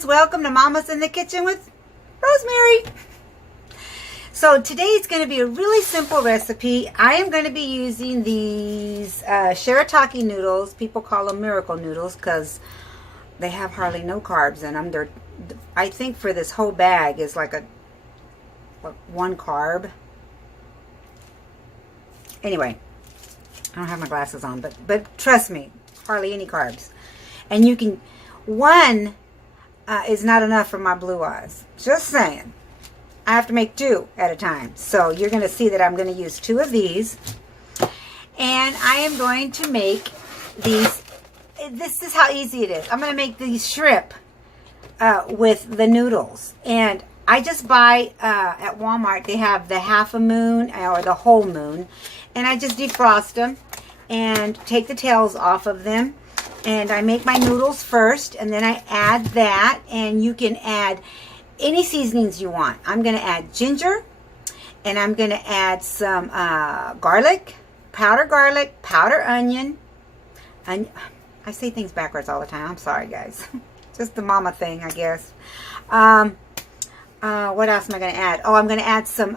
friends, welcome to Mama's in the Kitchen with Rosemary. So today it's going to be a really simple recipe. I am going to be using these Shirataki noodles. People call them miracle noodles because they have hardly no carbs in them. I think for this whole bag is like one carb. Anyway, I don't have my glasses on, but trust me, hardly any carbs. And you can, one is not enough for my blue eyes. Just saying. I have to make 2 at a time. So you're going to see that I'm going to use 2 of these. And I am going to make these. This is how easy it is. I'm going to make these shrimp with the noodles. And I just buy at Walmart, they have the half a moon or the whole moon. And I just defrost them and take the tails off of them. And I make my noodles first, and then I add that, and you can add any seasonings you want. I'm going to add ginger, and I'm going to add some garlic, powder onion. I say things backwards all the time. I'm sorry, guys. Just the mama thing, I guess. What else am I going to add? Oh, I'm going to add some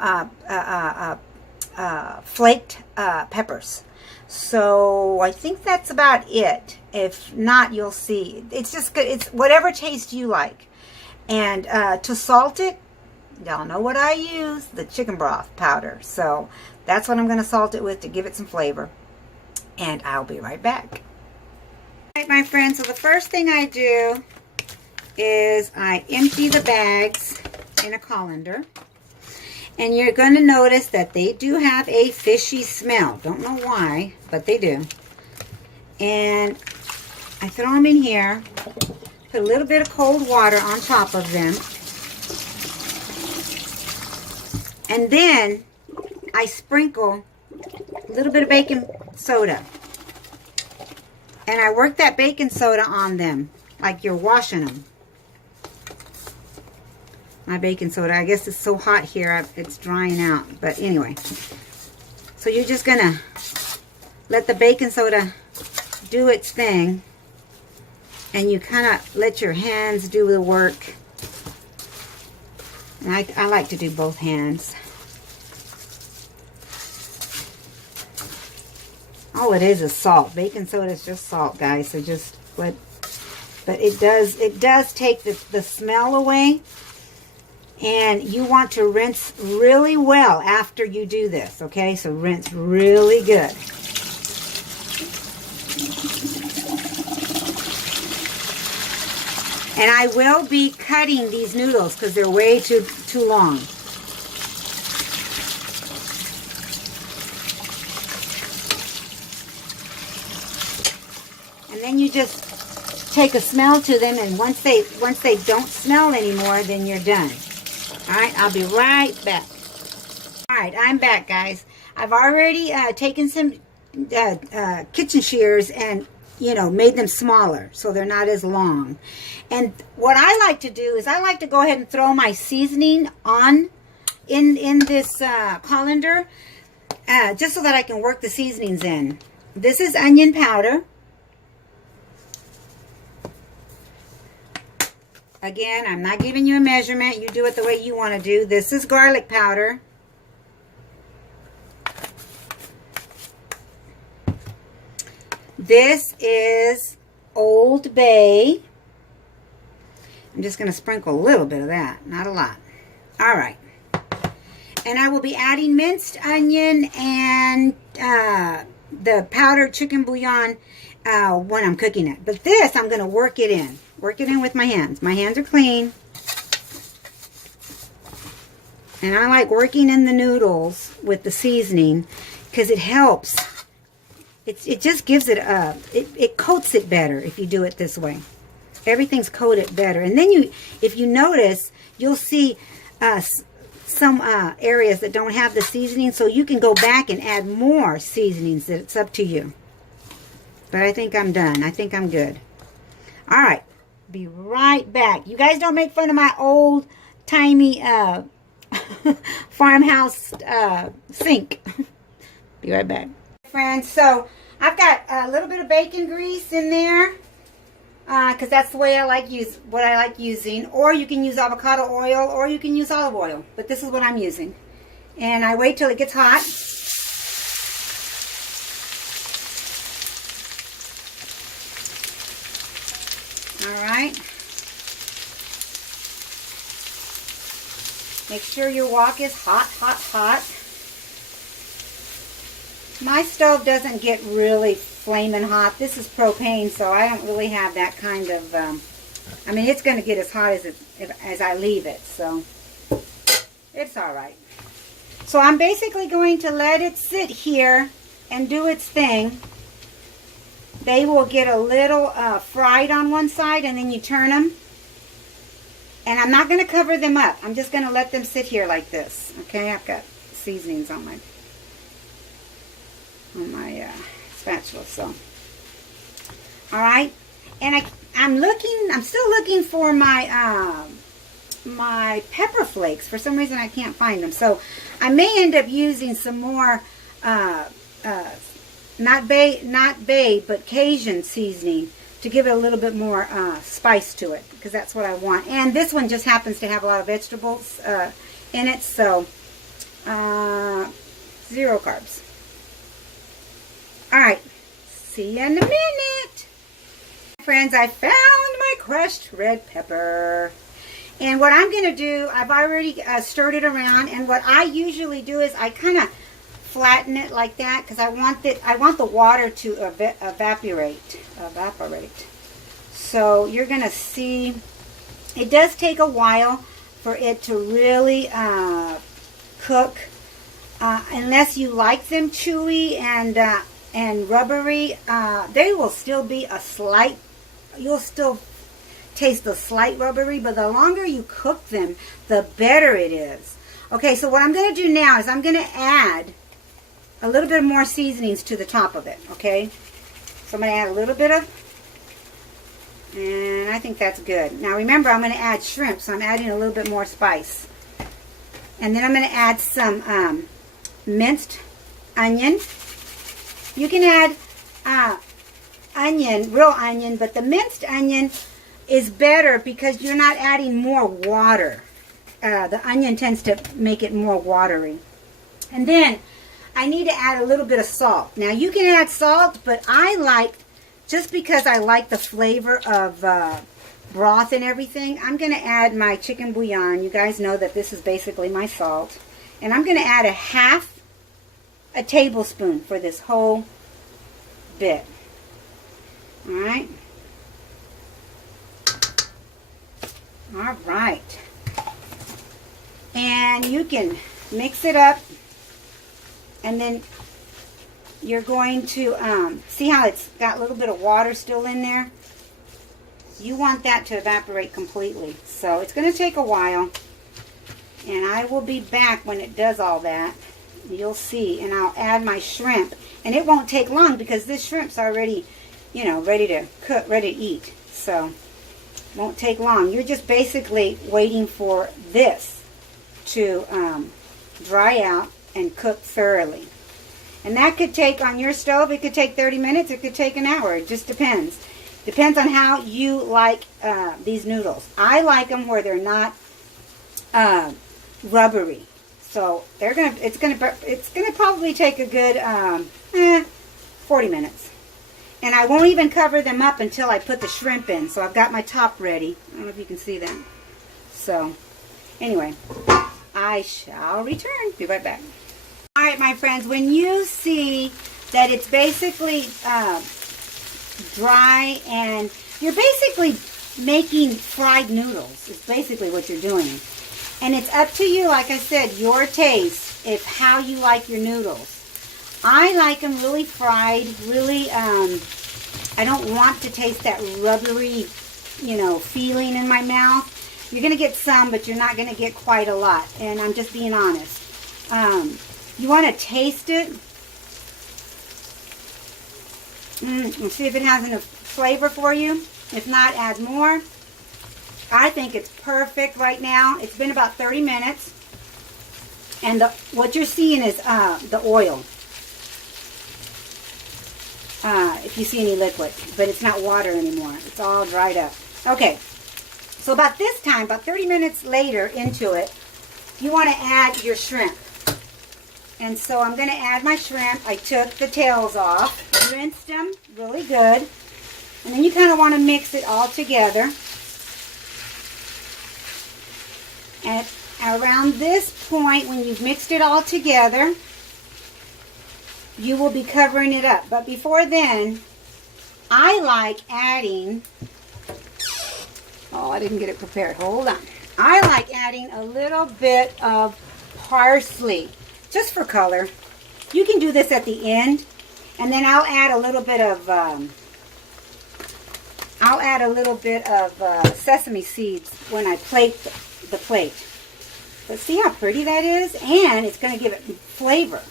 flaked peppers. So I think that's about it. If not, you'll see. It's just good. It's whatever taste you like. And to salt it, y'all know what I use, the chicken broth powder. So that's what I'm going to salt it with to give it some flavor. And I'll be right back. All right, my friends. So the first thing I do is I empty the bags in a colander. And you're going to notice that they do have a fishy smell. Don't know why, but they do. And I throw them in here. Put a little bit of cold water on top of them. And then I sprinkle a little bit of baking soda. And I work that baking soda on them like you're washing them. My baking soda. I guess it's so hot here, it's drying out. But anyway. So you're just going to let the baking soda do its thing. And you kind of let your hands do the work. And I like to do both hands. All it is salt. Baking soda is just salt, guys. So just but it does take the smell away. And you want to rinse really well after you do this, okay? So rinse really good. And I will be cutting these noodles because they're way too long. And then you just take a smell to them, and once they don't smell anymore, then you're done. All right, I'll be right back. All right, I'm back, guys. I've already taken some kitchen shears and, made them smaller so they're not as long. And what I like to do is I like to go ahead and throw my seasoning on in this colander just so that I can work the seasonings in. This is onion powder. Again, I'm not giving you a measurement. You do it the way you want to do. This is garlic powder. This is Old Bay. I'm just going to sprinkle a little bit of that. Not a lot. All right. And I will be adding minced onion and the powdered chicken bouillon when I'm cooking it. But this, I'm going to work it in. Work it in with my hands. My hands are clean. And I like working in the noodles with the seasoning because it helps. It just gives it a, it coats it better if you do it this way. Everything's coated better. And then if you notice, you'll see some areas that don't have the seasoning. So you can go back and add more seasonings. It's up to you. But I think I'm done. I think I'm good. All right. Be right back. You guys don't make fun of my old-timey farmhouse sink. Be right back. Friends, so I've got a little bit of bacon grease in there. because that's the way I like what I like using. Or you can use avocado oil, or you can use olive oil. But this is what I'm using. And I wait till it gets hot. All right. Make sure your wok is hot, hot, hot. My stove doesn't get really flaming hot. This is propane, so I don't really have that kind of, I mean, it's going to get as hot as I leave it, so it's all right. So I'm basically going to let it sit here and do its thing. They will get a little fried on one side, and then you turn them. And I'm not going to cover them up. I'm just going to let them sit here like this. Okay, I've got seasonings on my spatula. So, all right. And I'm still looking for my my pepper flakes. For some reason, I can't find them. So, I may end up using some more not bay, but Cajun seasoning to give it a little bit more spice to it, because that's what I want. And this one just happens to have a lot of vegetables in it, so 0 carbs. All right, see you in a minute. Friends, I found my crushed red pepper. And what I'm going to do, I've already stirred it around, and what I usually do is I kind of flatten it like that, because I want the water to evaporate. So you're going to see, it does take a while for it to really cook, unless you like them chewy and rubbery. They will still be you'll still taste the slight rubbery, but the longer you cook them, the better it is. Okay, so what I'm going to do now is I'm going to add a little bit more seasonings to the top of it, okay? So I'm going to add a little bit of, and I think that's good. Now remember, I'm going to add shrimp, so I'm adding a little bit more spice. And then I'm going to add some minced onion. You can add real onion, but the minced onion is better because you're not adding more water. The onion tends to make it more watery. And then I need to add a little bit of salt. Now you can add salt, but just because I like the flavor of broth and everything, I'm going to add my chicken bouillon. You guys know that this is basically my salt. And I'm going to add a tablespoon for this whole bit. All right. All right. And you can mix it up. And then you're going to see how it's got a little bit of water still in there. You want that to evaporate completely. So it's going to take a while. And I will be back when it does all that. You'll see. And I'll add my shrimp. And it won't take long because this shrimp's already, ready to cook, ready to eat. So it won't take long. You're just basically waiting for this to dry out and cook thoroughly. And that could take, on your stove, it could take 30 minutes, it could take an hour. It just depends. Depends on how you like these noodles. I like them where they're not rubbery. So it's gonna probably take a good 40 minutes. And I won't even cover them up until I put the shrimp in. So I've got my top ready. I don't know if you can see that. So anyway, I shall return. Be right back. All right, my friends, when you see that it's basically dry and you're basically making fried noodles, is basically what you're doing. And it's up to you, like I said, your taste, if how you like your noodles. I like them really fried, really, I don't want to taste that rubbery, feeling in my mouth. You're going to get some, but you're not going to get quite a lot. And I'm just being honest. You want to taste it. And see if it has enough flavor for you. If not, add more. I think it's perfect right now. It's been about 30 minutes. And what you're seeing is the oil. if you see any liquid. But it's not water anymore. It's all dried up. Okay, so about this time, about 30 minutes later into it, you want to add your shrimp. And so I'm going to add my shrimp. I took the tails off, rinsed them really good. And then you kind of want to mix it all together. And around this point, when you've mixed it all together, you will be covering it up. But before then, I like adding, oh, I didn't get it prepared. Hold on. I like adding a little bit of parsley, just for color. You can do this at the end, and then I'll add a little bit of sesame seeds when I plate the plate. But see how pretty that is? And it's going to give it flavor.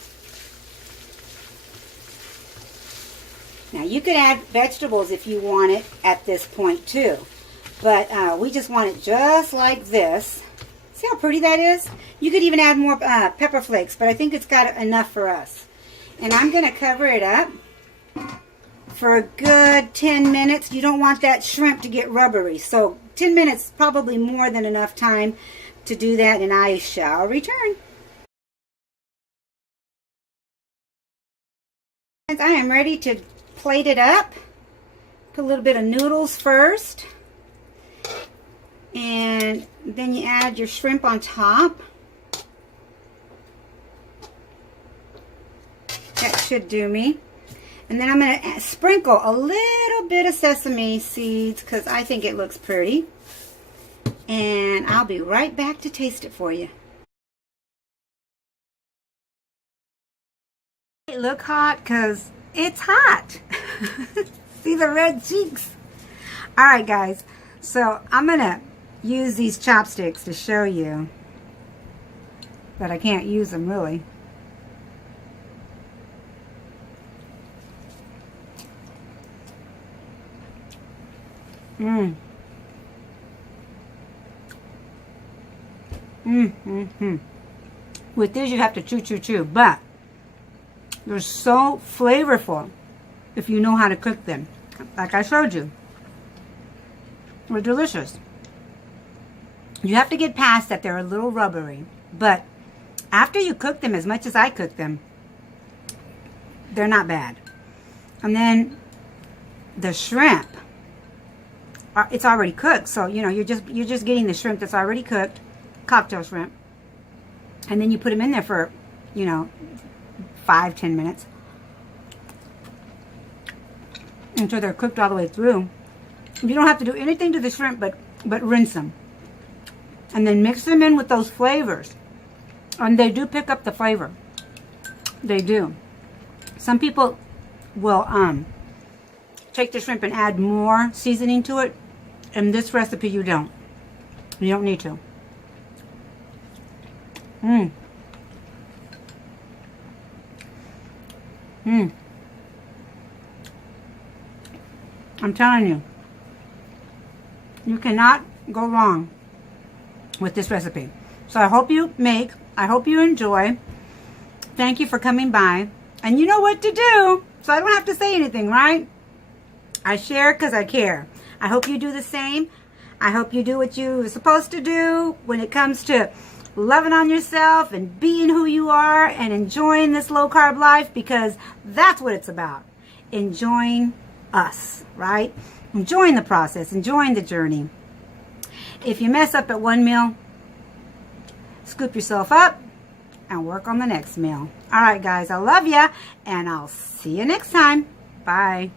Now you could add vegetables if you want it at this point too. But we just want it just like this. See how pretty that is? You could even add more pepper flakes, but I think it's got enough for us. And I'm going to cover it up for a good 10 minutes. You don't want that shrimp to get rubbery. So 10 minutes, probably more than enough time to do that, and I shall return. I am ready to plate it up. Put a little bit of noodles first. And then you add your shrimp on top. That should do me. And then I'm going to sprinkle a little bit of sesame seeds because I think it looks pretty. And I'll be right back to taste it for you. It look hot because it's hot. See the red cheeks? Alright guys, so I'm going to use these chopsticks to show you that I can't use them really. With this you have to chew, but they're so flavorful if you know how to cook them. Like I showed you. They're delicious. You have to get past that they're a little rubbery, but after you cook them as much as I cook them, they're not bad. And then the shrimp, it's already cooked, so you know you're just getting the shrimp that's already cooked, cocktail shrimp, and then you put them in there for 5-10 minutes until they're cooked all the way through. You don't have to do anything to the shrimp but rinse them, and then mix them in with those flavors, and they do pick up the flavor. They do. Some people will take the shrimp and add more seasoning to it. In this recipe, you don't. You don't need to. I'm telling you, you cannot go wrong with this recipe. So I hope you I hope you enjoy. Thank you for coming by. And you know what to do, so I don't have to say anything, right? I share because I care. I hope you do the same. I hope you do what you're supposed to do when it comes to loving on yourself and being who you are and enjoying this low-carb life, because that's what it's about. Enjoying us, right? Enjoying the process, enjoying the journey. If you mess up at one meal, scoop yourself up and work on the next meal. All right, guys, I love ya, and I'll see you next time. Bye.